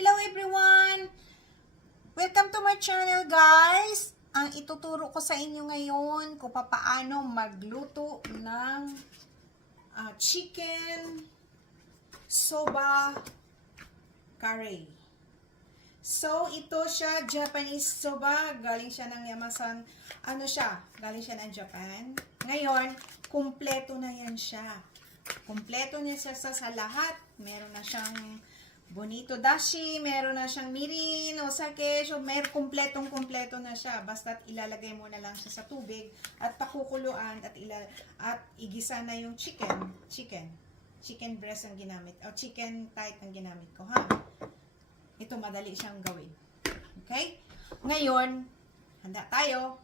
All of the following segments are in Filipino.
Hello everyone! Welcome to my channel guys! Ang ituturo ko sa inyo ngayon kung paano magluto ng chicken soba curry. So, ito siya, Japanese soba. Galing siya ng Yamasan. Galing siya ng Japan. Ngayon, kumpleto na yan siya. Kumpleto niya siya sa lahat. Meron na siyang bonito dashi, meron na siyang mirin, o sake, so kumpletong-kumpleto na siya. Basta't ilalagay mo na lang siya sa tubig at pakukuluan at igisa na yung chicken breast ang ginamit, o chicken thigh ang ginamit ko, ha? Ito madali siyang gawin. Okay? Ngayon, handa tayo.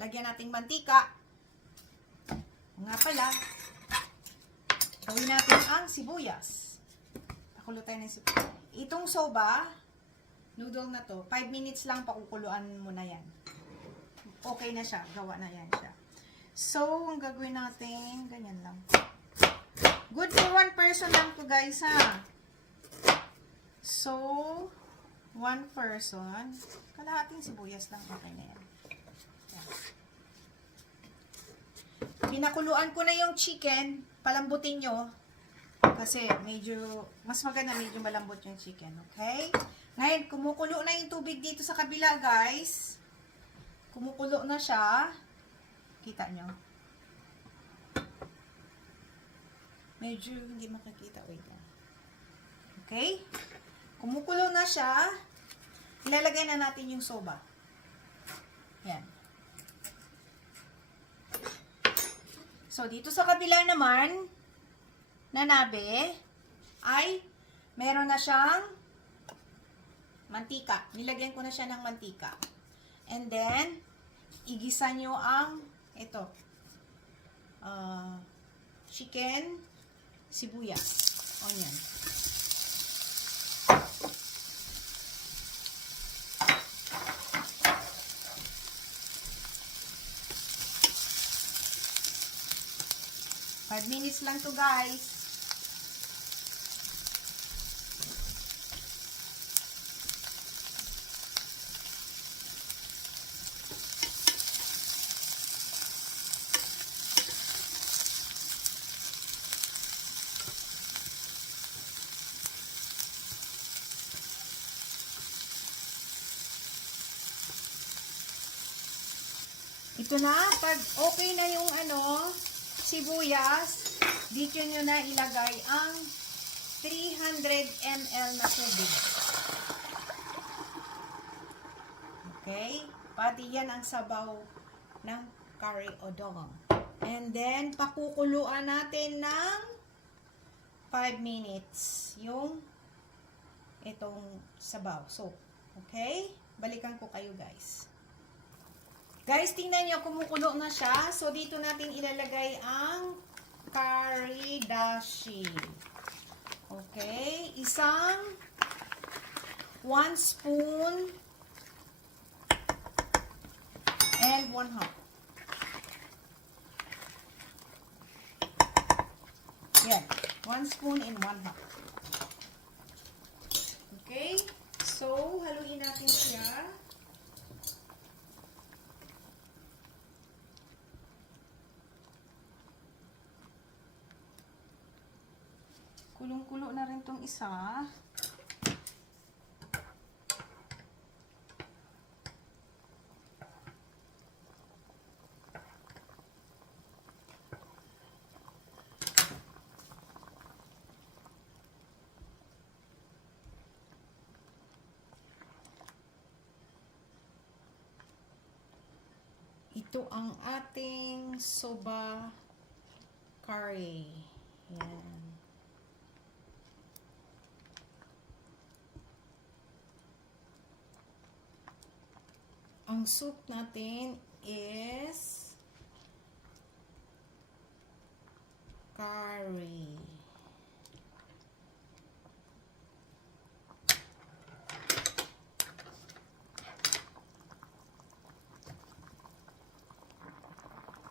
Lagyan nating mantika. Nga pala, gawin natin ang sibuyas. Pakulo tayo ng sibuyas. Itong soba, noodle na to, 5 minutes lang pakukuluan mo na yan. Okay na siya. Gawa na yan siya. So, ang gagawin natin, ganyan lang. Good for one person lang to guys, ha? So, one person, kalahating sibuyas lang, okay na yan. Pinakuluan ko na yung chicken, palambutin nyo. Kasi mas maganda medyo malambot yung chicken, okay? Ngayon, kumukulo na yung tubig dito sa kabila, guys. Kumukulo na siya. Kita nyo? Medyo hindi makikita. Wait lang. Okay? Kumukulo na siya. Ilalagay na natin yung soba. Yan. So, dito sa kabila naman, na nabe, ay meron na siyang mantika. Nilagyan ko na siya ng mantika. And then, igisa nyo ang, ito, chicken, sibuyas, onion. Five minutes lang to guys. Ito na, pag okay na yung sibuyas, dito nyo na ilagay ang 300 ml na tubig. Okay? Pati yan ang sabaw ng curry o dogong. And then, pakukuluan natin ng 5 minutes yung itong sabaw. So, okay? Balikan ko kayo guys. Guys, tingnan nyo, kumukulo na siya. So, dito natin ilalagay ang curry dashi. Okay? Isang 1 spoon and 1/2. Yan. 1 spoon and 1/2. Okay? So, haluin natin siya. Kulong-kulo na rin tong isa. Ito ang ating soba curry. Yan. Ang soup natin is curry.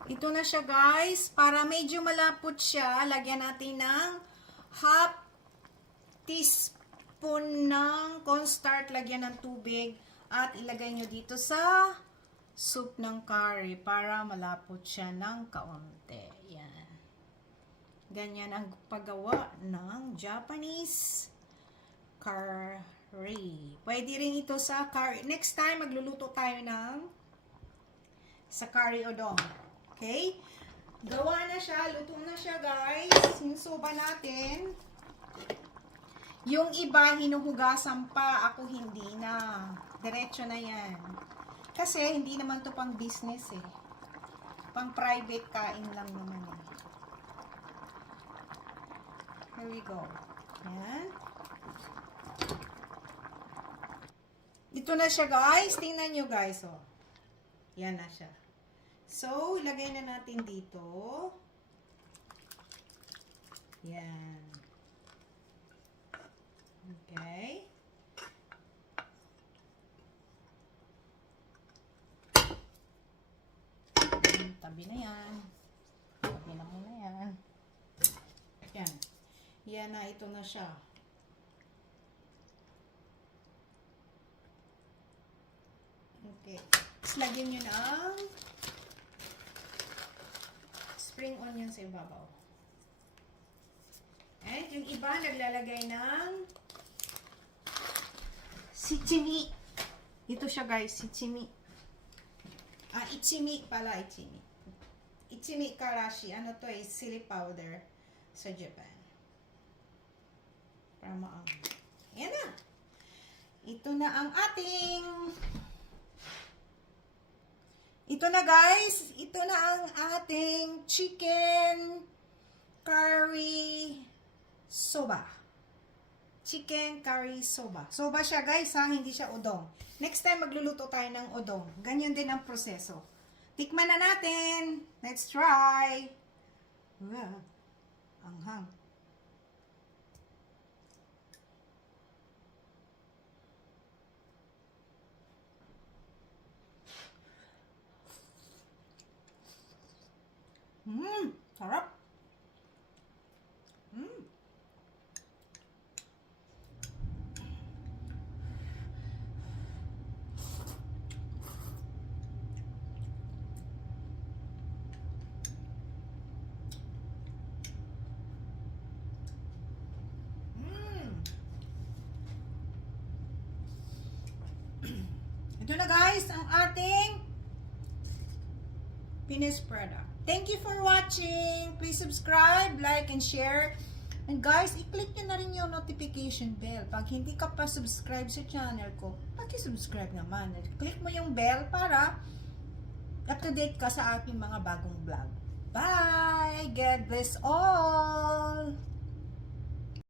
Ito na siya guys. Para medyo malapot siya, lagyan natin ng half teaspoon ng cornstarch, lagyan ng tubig, at ilagay nyo dito sa soup ng curry para malapot siya ng kaunti. Yan. Ganyan ang paggawa ng Japanese curry. Pwede rin ito sa curry. Next time, magluluto tayo sa curry udon. Okay? Gawa na siya. Luto na siya, guys. Yung soba natin. Yung iba, hinuhugasan pa. Ako hindi na. Diretso na yan. Kasi, hindi naman to pang business eh. Pang private kain lang naman eh. Here we go. Yan. Ito na siya, guys. Tingnan nyo, guys. Oh. Yan na siya. So, ilagay na natin dito. Yan. Okay. Tabi na yan. Tabi na muna yan. Yan. Yan na, ito na siya. Okay. Tapos lagyan nyo ng spring onion sa ibabaw. And yung iba naglalagay ng ichimi. Ito siya, guys, ichimi. Ichimi pala, ichimi. Ichimi karashi. Ano to eh, chili powder sa Japan. Para maang. Yan na. Ito na ang ating guys, ito na ang ating chicken curry soba. Chicken curry soba. Soba siya, guys, ha? Hindi siya udong. Next time, magluluto tayo ng udong. Ganyan din ang proseso. Tikman na natin. Let's try. Anghang. Sarap. Ito na, guys, ang ating finished product. Thank you for watching. Please subscribe, like, and share. And guys, i-click nyo na rin yung notification bell. Pag hindi ka pa subscribe sa channel ko, paki-subscribe naman. Click mo yung bell para up-to-date ka sa aking mga bagong vlog. Bye! God bless all!